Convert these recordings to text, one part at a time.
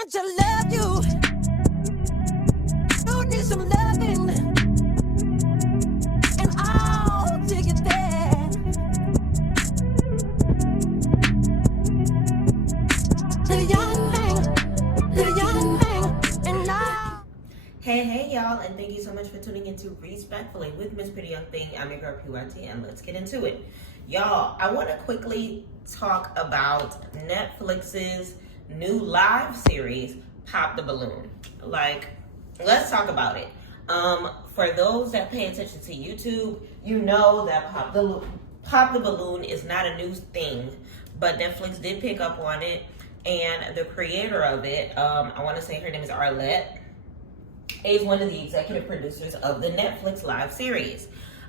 want to love you. You need some loving, and I'll take it there. The young thing, and now. Hey, y'all, and thank you so much for tuning into Respectfully with Miss Pretty Young Thing. I'm your girl, PYT, and let's get into it. Y'all, I want to quickly talk about Netflix's new live series, Pop the Balloon. Let's talk about it. For those that pay attention to YouTube, you know that Pop the Balloon is not a new thing, but Netflix did pick up on it, and the creator of it, I want to say her name is Arlette, is one of the executive producers of the Netflix live series.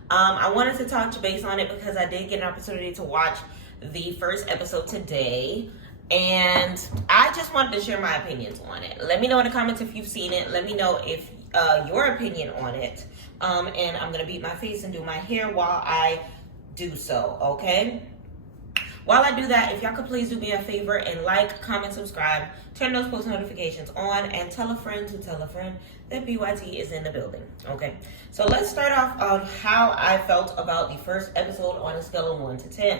I wanted to touch base on it because I did get an opportunity to watch the first episode today, and I just wanted to share my opinions on it. Let me know in the comments if you've seen it. Let me know if your opinion on it. And I'm gonna beat my face and do my hair while I do so, okay? While I do that, if y'all could please do me a favor and like, comment, subscribe, turn those post notifications on, and tell a friend to tell a friend that PYT is in the building, okay? So let's start off on how I felt about the first episode on a scale of 1 to 10.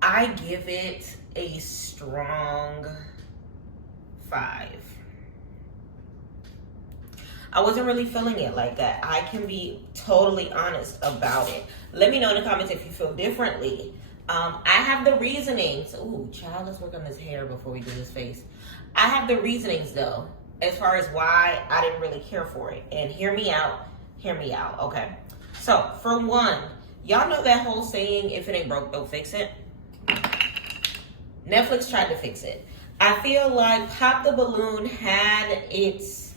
I give it a strong 5. I wasn't really feeling it like that. I can be totally honest about it. Let me know in the comments if you feel differently. I have the reasonings. Ooh, child, let's work on this hair before we do his face. I have the reasonings, though, as far as why I didn't really care for it. And hear me out, okay? So, for one, y'all know that whole saying, if it ain't broke, don't fix it? Netflix tried to fix it. I feel like Pop the Balloon had its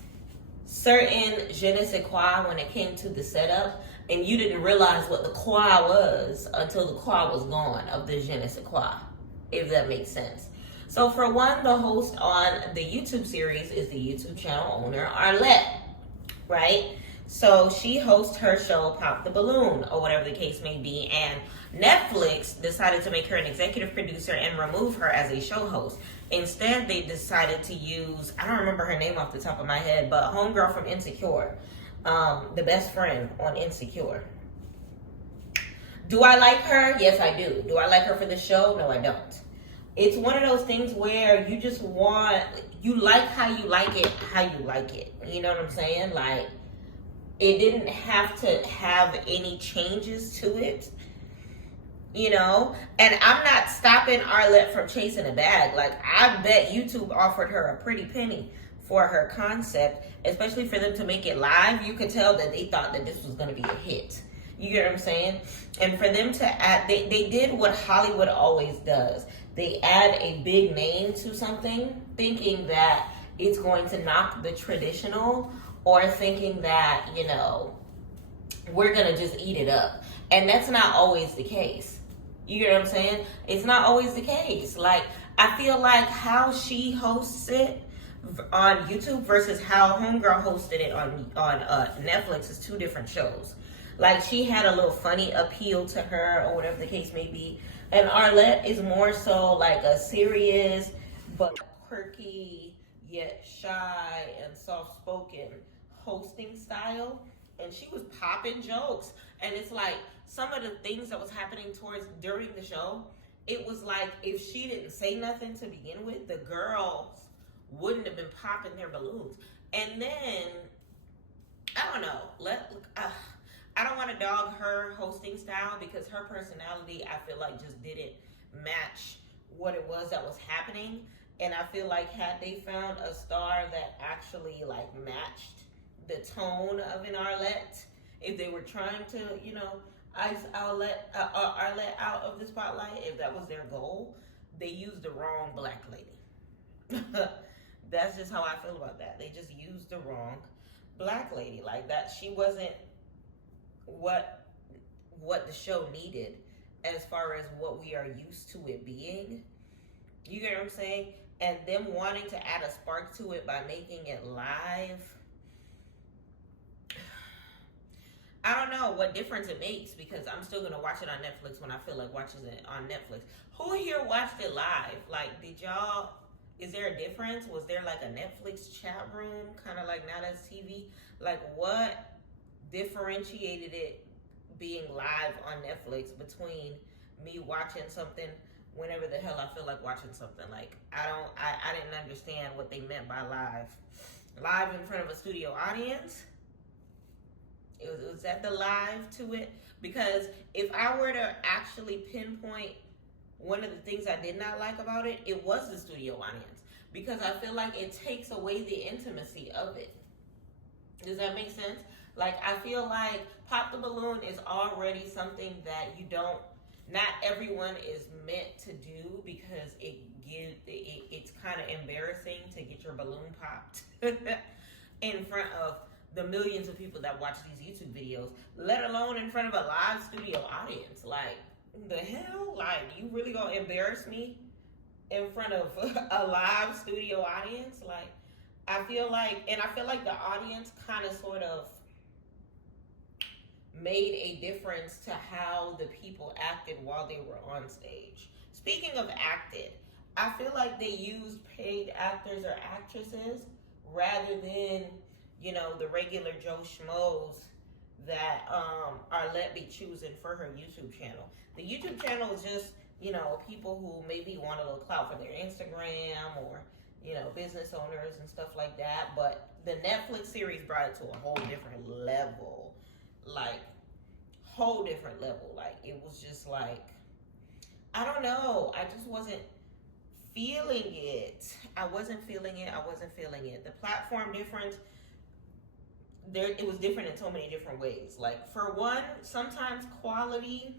certain je ne sais quoi when it came to the setup, and you didn't realize what the quoi was until the quoi was gone of the je ne sais quoi, if that makes sense. So for one, the host on the YouTube series is the YouTube channel owner, Arlette, right? So she hosts her show, Pop the Balloon, or whatever the case may be, and Netflix decided to make her an executive producer and remove her as a show host. Instead, they decided to use, I don't remember her name off the top of my head, but homegirl from Insecure, the best friend on Insecure. Do I like her? Yes, I do. Do I like her for the show? No, I don't. It's one of those things where you just want, you like how you like it, how you like it. You know what I'm saying? Like, it didn't have to have any changes to it. You know, and I'm not stopping Arlette from chasing a bag. Like, I bet YouTube offered her a pretty penny for her concept, especially for them to make it live. You could tell that they thought that this was going to be a hit. You get what I'm saying? And for them to add, they did what Hollywood always does. They add a big name to something, thinking that it's going to knock the traditional, or thinking that, you know, we're going to just eat it up. And that's not always the case. You get what I'm saying? It's not always the case. Like, I feel like how she hosts it on YouTube versus how Homegirl hosted it on Netflix is two different shows. Like, she had a little funny appeal to her, or whatever the case may be. And Arlette is more so like a serious but quirky yet shy and soft-spoken hosting style. And she was popping jokes. And it's like, some of the things that was happening during the show, it was like, if she didn't say nothing to begin with, the girls wouldn't have been popping their balloons. And then, I don't know, I don't want to dog her hosting style, because her personality, I feel like, just didn't match what it was that was happening. And I feel like had they found a star that actually, like, matched the tone of an Arlette, if they were trying to, you know, ice Arlette out of the spotlight, if that was their goal, they used the wrong black lady. That's just how I feel about that. They just used the wrong black lady. Like, that, she wasn't what the show needed as far as what we are used to it being. You get what I'm saying? And them wanting to add a spark to it by making it live, I don't know what difference it makes because I'm still gonna watch it on Netflix when I feel like watching it on Netflix. Who here watched it live? Like, did y'all? Is there a difference? Was there like a Netflix chat room, kind of like Now That's TV? Like, what differentiated it being live on Netflix between me watching something whenever the hell I feel like watching something? Like, I didn't understand what they meant by live. Live in front of a studio audience? Was that the live to it? Because if I were to actually pinpoint one of the things I did not like about it, it was the studio audience. Because I feel like it takes away the intimacy of it. Does that make sense? Like, I feel like Pop the Balloon is already something that not everyone is meant to do, because it's kind of embarrassing to get your balloon popped in front of the millions of people that watch these YouTube videos, let alone in front of a live studio audience. Like, the hell? Like, you really gonna embarrass me in front of a live studio audience? Like, I feel like the audience kind of sort of made a difference to how the people acted while they were on stage. Speaking of acted, I feel like they used paid actors or actresses rather than, the regular Joe Schmoes that Arlette be choosing for her YouTube channel. The YouTube channel is just, people who maybe want a little clout for their Instagram, or, business owners and stuff like that. But the Netflix series brought it to a whole different level. Like, whole different level. Like, it was just like, I don't know. I just wasn't feeling it. I wasn't feeling it. The platform difference, it was different in so many different ways. Like, for one, sometimes quality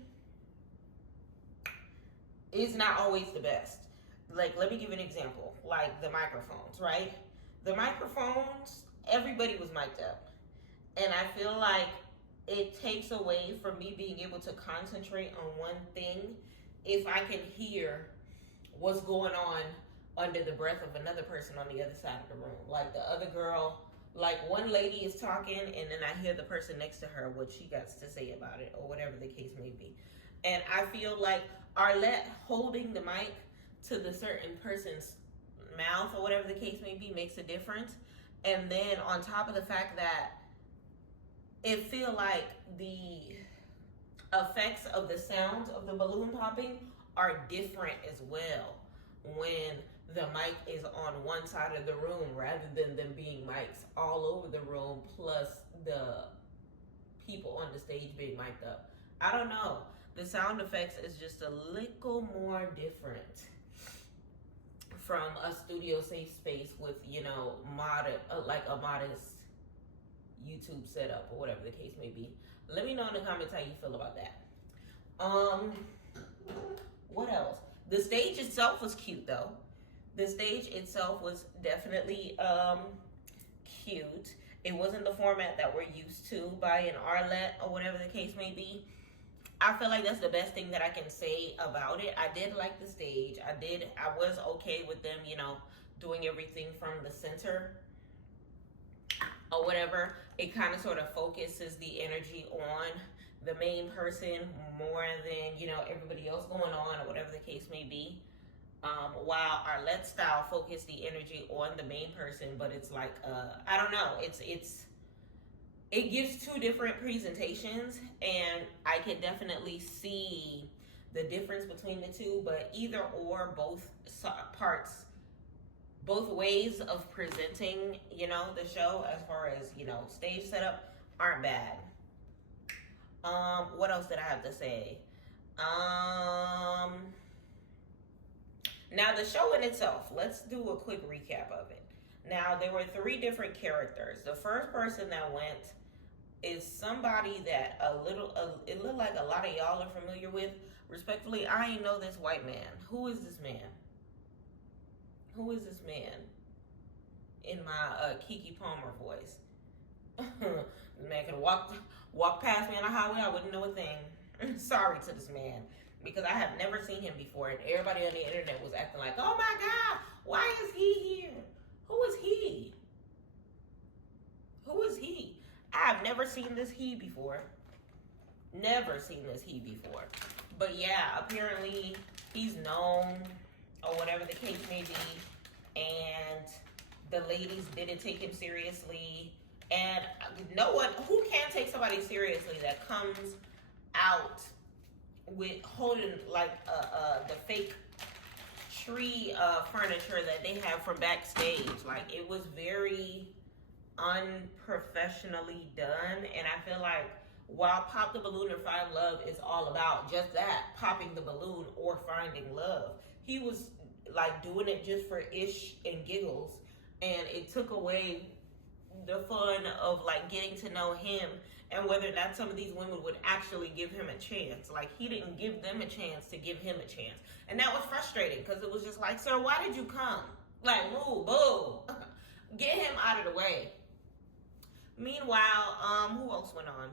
is not always the best. Like, let me give you an example. Like the microphones, right? The microphones, everybody was mic'd up. And I feel like it takes away from me being able to concentrate on one thing if I can hear what's going on under the breath of another person on the other side of the room. Like, the other girl, like, one lady is talking and then I hear the person next to her, what she got to say about it, or whatever the case may be. And I feel like Arlette holding the mic to the certain person's mouth, or whatever the case may be, makes a difference. And then on top of the fact that it feel like the effects of the sounds of the balloon popping are different as well when the mic is on one side of the room rather than them being mics all over the room, plus the people on the stage being mic'd up. I don't know. The sound effects is just a little more different from a studio safe space with, like a modest YouTube setup or whatever the case may be. Let me know in the comments how you feel about that. What else? The stage itself was cute, though. The stage itself was definitely cute. It wasn't the format that we're used to by an Arlette or whatever the case may be. I feel like that's the best thing that I can say about it. I did like the stage. I was okay with them, doing everything from the center or whatever. It kind of sort of focuses the energy on the main person more than, everybody else going on or whatever the case may be. While Arlette's style focused the energy on the main person, but it's like, I don't know. It gives two different presentations, and I can definitely see the difference between the two, but either or, both parts, both ways of presenting, the show as far as, stage setup aren't bad. What else did I have to say? Now the show in itself, let's do a quick recap of it. Now, there were 3 different characters. The first person that went is somebody that it looked like a lot of y'all are familiar with. Respectfully, I ain't know this white man. Who is this man? Who is this man? In my Kiki Palmer voice. This man can walk past me on the highway, I wouldn't know a thing. Sorry to this man, because I have never seen him before, and everybody on the internet was acting like, oh my God, why is he here? Who is he? Who is he? I've never seen this he before. Never seen this he before. But yeah, apparently he's known or whatever the case may be. And the ladies didn't take him seriously. And no one, who can take somebody seriously that comes out with holding like the fake tree furniture that they have from backstage? Like, it was very unprofessionally done. And I feel like while Pop the Balloon or Find Love is all about just that, popping the balloon or finding love, he was like doing it just for ish and giggles, and it took away the fun of like getting to know him and whether or not some of these women would actually give him a chance. Like, he didn't give them a chance to give him a chance, and that was frustrating because it was just like, sir, why did you come? Like, move, boo. Get him out of the way. Meanwhile, who else went on?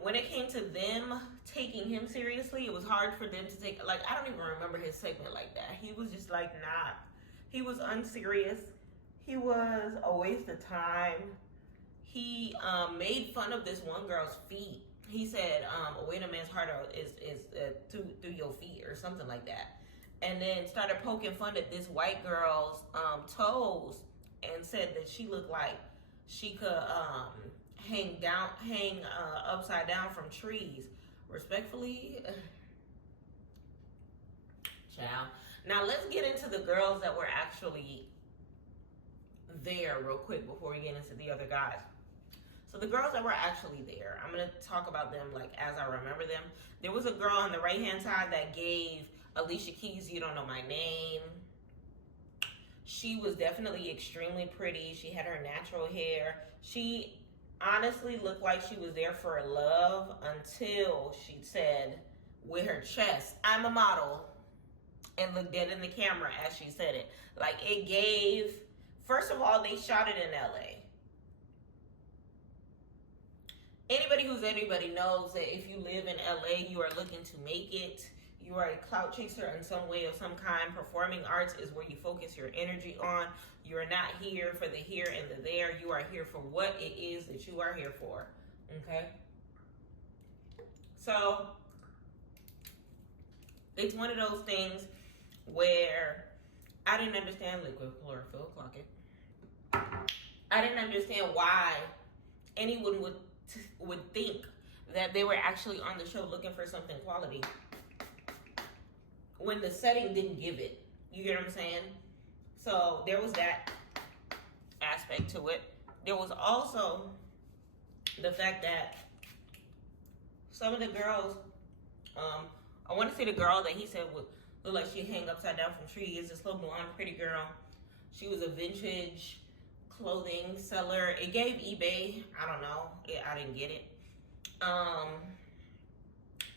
When it came to them taking him seriously, it was hard for them to take, like, I don't even remember his segment like that. He was just like, nah. He was unserious. He was a waste of time. He made fun of this one girl's feet. He said, a way to man's heart is through your feet or something like that. And then started poking fun at this white girl's toes and said that she looked like she could hang upside down from trees. Respectfully, child. Now let's get into the girls that were actually there real quick before we get into the other guys. So the girls that were actually there, I'm going to talk about them like as I remember them. There was a girl on the right hand side that gave Alicia Keys You Don't Know My Name. She was definitely extremely pretty. She had her natural hair. She honestly looked like she was there for love until she said with her chest, I'm a model, and looked dead in the camera as she said it. Like, it gave, first of all, they shot it in LA. Anybody knows that if you live in LA, you are looking to make it. You are a clout chaser in some way of some kind. Performing arts is where you focus your energy on. You are not here for the here and the there. You are here for what it is that you are here for. Okay? So, it's one of those things where I didn't understand liquid chlorophyll, clock it. I didn't understand why anyone would think that they were actually on the show looking for something quality when the setting didn't give it. You get what I'm saying? So there was that aspect to it. There was also the fact that some of the girls, I want to say the girl that he said would look like she hang upside down from trees, this little blonde pretty girl. She was a vintage clothing seller. It gave eBay. I don't know. I didn't get it.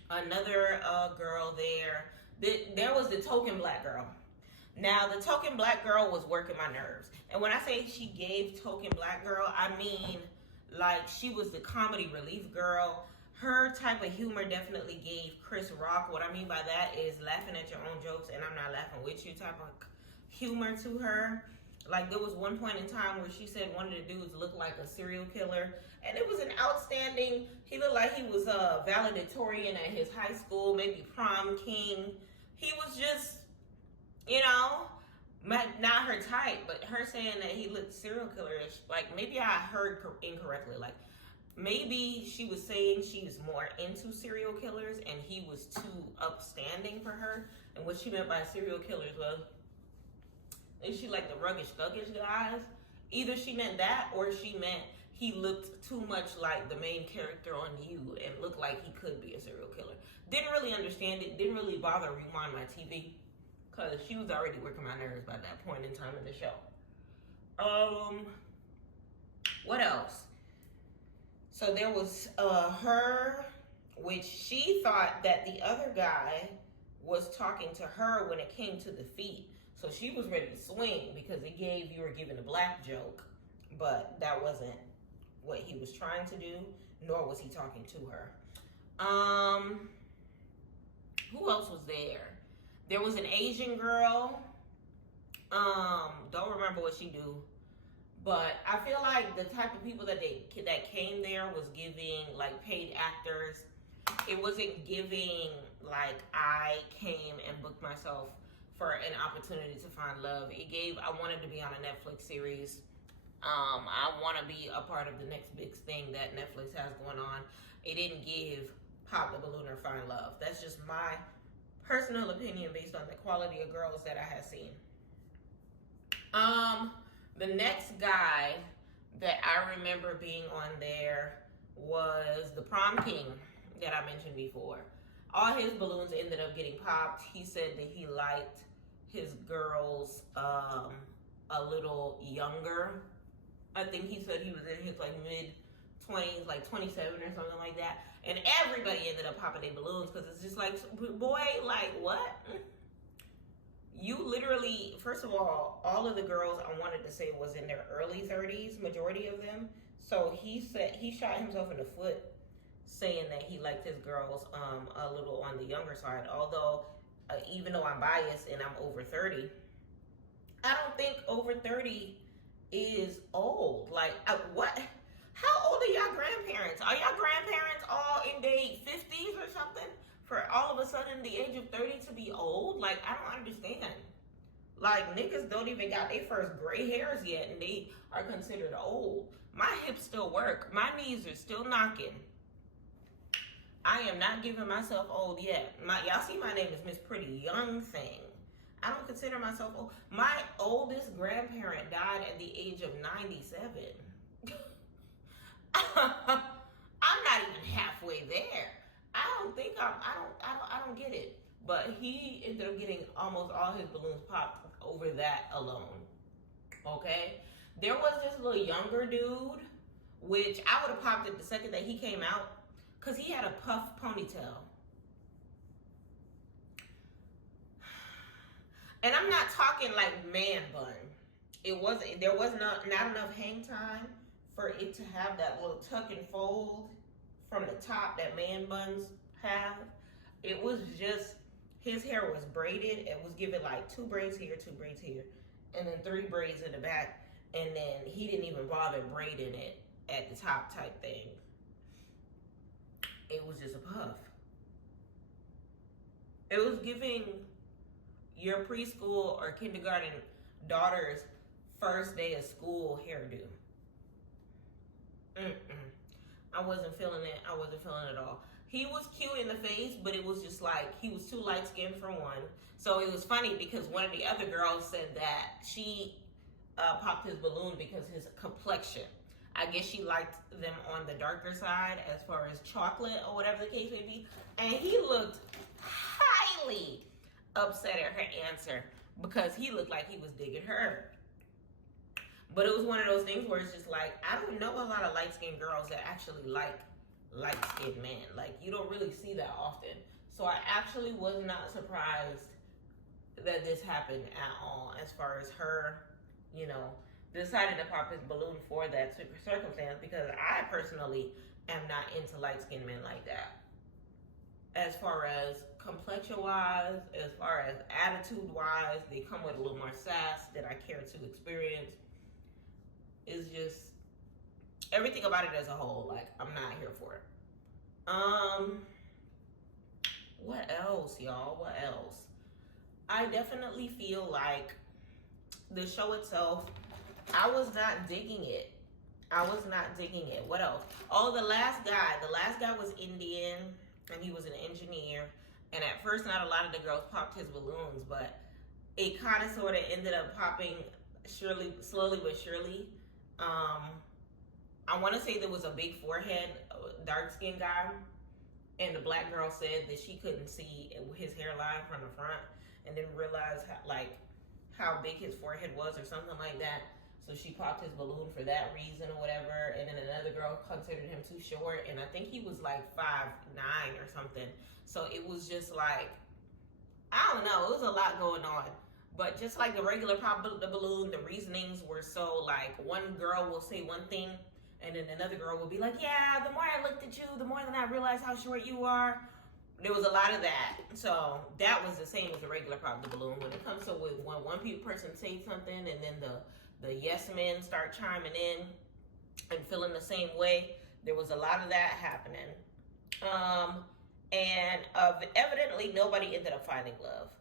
Another girl there. There was the token black girl. Now, the token black girl was working my nerves. And when I say she gave token black girl, I mean like she was the comedy relief girl. Her type of humor definitely gave Chris Rock. What I mean by that is laughing at your own jokes and I'm not laughing with you type of humor to her. Like, there was one point in time where she said one of the dudes looked like a serial killer, and it was an outstanding, he looked like he was a valedictorian at his high school, maybe prom king. He was just, you know, not her type, but her saying that he looked serial killerish, like, maybe I heard incorrectly. Like, maybe she was saying she was more into serial killers and he was too upstanding for her, and what she meant by serial killers was, is she like the rugged, thuggish guys? Either she meant that or she meant he looked too much like the main character on You and looked like he could be a serial killer. Didn't really understand it. Didn't really bother rewind my TV because she was already working my nerves by that point in time in the show. What else? So there was her, which she thought that the other guy was talking to her when it came to the feet. So she was ready to swing because it gave you were giving a black joke, but that wasn't what he was trying to do, nor was he talking to her. Who else was there? There was an Asian girl. Don't remember what she do, But I feel like the type of people that came there was giving like paid actors. It wasn't giving like I came and booked myself for an opportunity to find love. It gave I wanted to be on a Netflix series. I want to be a part of the next big thing that Netflix has going on. It didn't give pop the balloon or find love. That's just my personal opinion based on the quality of girls that I have seen. The next guy that I remember being on there was the prom king that I mentioned before. All his balloons ended up getting popped. He said that he liked his girls a little younger. I think he said he was in his like mid 20s, like 27 or something like that. And everybody ended up popping their balloons because it's just like, boy, like what? You literally, first of all of the girls I wanted to say was in their early 30s, majority of them. So he said he shot himself in the foot saying that he liked his girls a little on the younger side. Although, even though I'm biased and I'm over 30, I don't think over 30 is old. Like, what? How old are y'all grandparents? Are y'all grandparents all in their 50s or something? For all of a sudden the age of 30 to be old? Like, I don't understand. Like, niggas don't even got their first gray hairs yet and they are considered old. My hips still work. My knees are still knocking. I am not giving myself old yet. Y'all see my name is Miss Pretty Young Thing. I don't consider myself old. My oldest grandparent died at the age of 97. I'm not even halfway there. I don't get it. But he ended up getting almost all his balloons popped over that alone. Okay? There was this little younger dude, which I would have popped it the second that he came out, because he had a puff ponytail. And I'm not talking like man bun. There was not enough hang time for it to have that little tuck and fold from the top that man buns have. It was just, his hair was braided. It was given like 2 braids here, 2 braids here, and then 3 braids in the back. And then he didn't even bother braiding it at the top type thing. It was just a puff. It was giving your preschool or kindergarten daughter's first day of school hairdo. I wasn't feeling it. I wasn't feeling it at all. He was cute in the face, but it was just like, he was too light skinned for one. So it was funny because one of the other girls said that she popped his balloon because his complexion. I guess she liked them on the darker side as far as chocolate or whatever the case may be. And he looked highly upset at her answer because he looked like he was digging her. But it was one of those things where it's just like, I don't know a lot of light-skinned girls that actually like light-skinned men. Like, you don't really see that often. So I actually was not surprised that this happened at all as far as her, you know, decided to pop his balloon for that circumstance, because I personally am not into light-skinned men like that. As far as complexion-wise, as far as attitude-wise, they come with a little more sass that I care to experience. It's just, everything about it as a whole, like, I'm not here for it. What else, y'all? What else? I definitely feel like the show itself, I was not digging it. What else? Oh, the last guy was Indian, and he was an engineer. And at first, not a lot of the girls popped his balloons, but it kind of sort of ended up popping slowly but surely. I want to say there was a big forehead, dark-skinned guy, and the black girl said that she couldn't see his hairline from the front, and didn't realize how big his forehead was or something like that. So she popped his balloon for that reason or whatever. And then another girl considered him too short, and I think he was like 5'9" or something. So it was just like, I don't know, it was a lot going on. But just like the regular pop the balloon, the reasonings were so like, one girl will say one thing, and then another girl will be like, yeah, the more I looked at you, the more that I realized how short you are. There was a lot of that. So that was the same as the regular pop the balloon. When it comes to when one person says something and then the the yes men start chiming in and feeling the same way. There was a lot of that happening. And evidently nobody ended up finding love.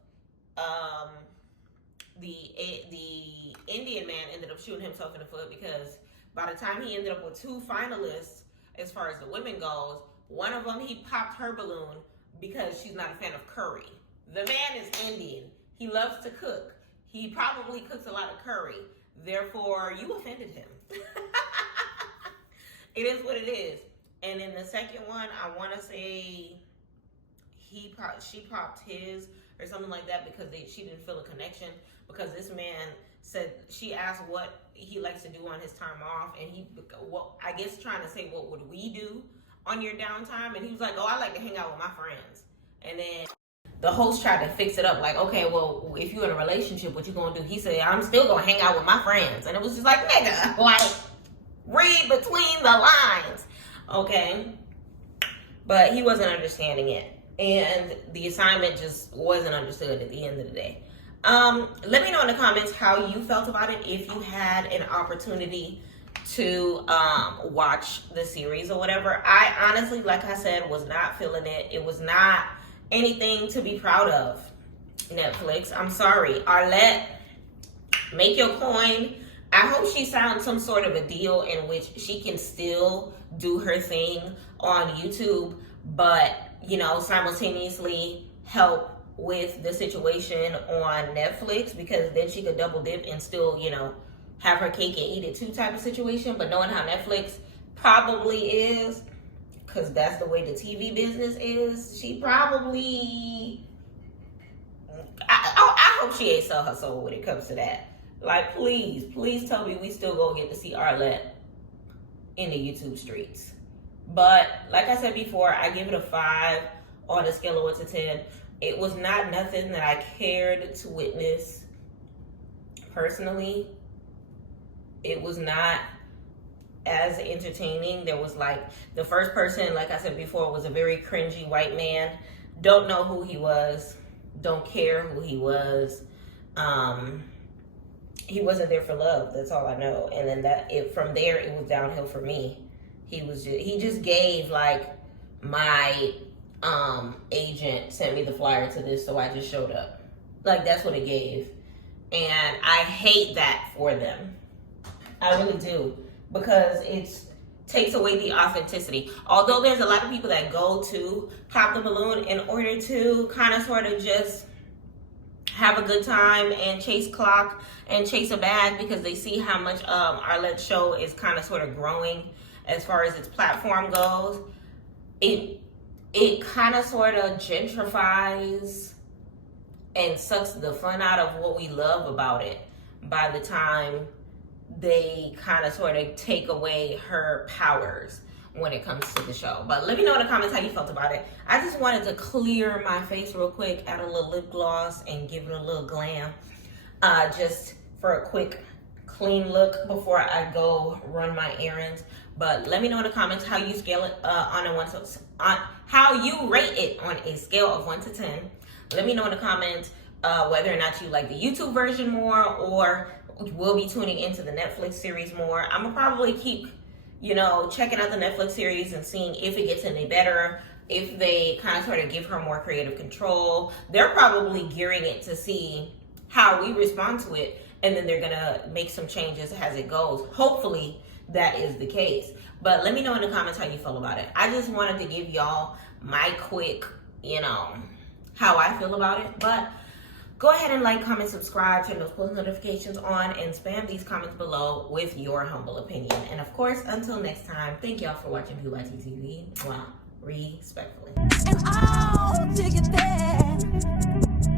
The Indian man ended up shooting himself in the foot because by the time he ended up with 2 finalists, as far as the women goes, one of them, he popped her balloon because she's not a fan of curry. The man is Indian. He loves to cook. He probably cooks a lot of curry. Therefore, you offended him. It is what it is. And in the second one, I want to say she popped his or something like that because she didn't feel a connection, because this man said, she asked what he likes to do on his time off, and I guess trying to say, what would we do on your downtime? And he was like, oh, I like to hang out with my friends. And then the host tried to fix it up, like, okay, well, if you're in a relationship, what you gonna do? He said, I'm still gonna hang out with my friends. And it was just like, nigga, like, read between the lines, okay? But he wasn't understanding it, and the assignment just wasn't understood at the end of the day. Let me know in the comments how you felt about it, if you had an opportunity to watch the series or whatever. I honestly, like I said, was not feeling it. It was not anything to be proud of, Netflix. I'm sorry. Arlette, make your coin. I hope she found some sort of a deal in which she can still do her thing on YouTube, but, you know, simultaneously help with the situation on Netflix, because then she could double dip and still, you know, have her cake and eat it too type of situation. But knowing how Netflix probably is, because that's the way the TV business is, she probably, I hope she ain't sell her soul when it comes to that. Like, please tell me we still gonna get to see Arlette in the YouTube streets. But like I said before, I give it a 5 on a scale of 1 to 10. It was not nothing that I cared to witness personally. It was not as entertaining. There was, like, the first person, like I said before, was a very cringy white man. Don't know who he was. Don't care who he was. He wasn't there for love. That's all I know. And then from there, it was downhill for me. He just gave, like, my agent sent me the flyer to this, so I just showed up. Like, that's what it gave. And I hate that for them. I really do, because it takes away the authenticity. Although there's a lot of people that go to Pop the Balloon in order to kind of sort of just have a good time and chase clock and chase a bag, because they see how much Arlette's show is kind of sort of growing as far as its platform goes. It kind of sort of gentrifies and sucks the fun out of what we love about it by the time they kind of sort of take away her powers when it comes to the show. But let me know in the comments how you felt about it. I just wanted to clear my face real quick, add a little lip gloss and give it a little glam, just for a quick clean look before I go run my errands. But let me know in the comments how you scale it how you rate it on a scale of 1 to 10. Let me know in the comments whether or not you like the YouTube version more, or will be tuning into the Netflix series more. I'm gonna probably keep, you know, checking out the Netflix series and seeing if it gets any better, if they kind of sort of give her more creative control. They're probably gearing it to see how we respond to it, and then they're gonna make some changes as it goes. Hopefully that is the case. But let me know in the comments how you feel about it. I just wanted to give y'all my quick, you know, how I feel about it. But go ahead and like, comment, subscribe, turn those post notifications on, and spam these comments below with your humble opinion. And of course, until next time, thank y'all for watching PYT TV. Respectfully. And I'll take it there.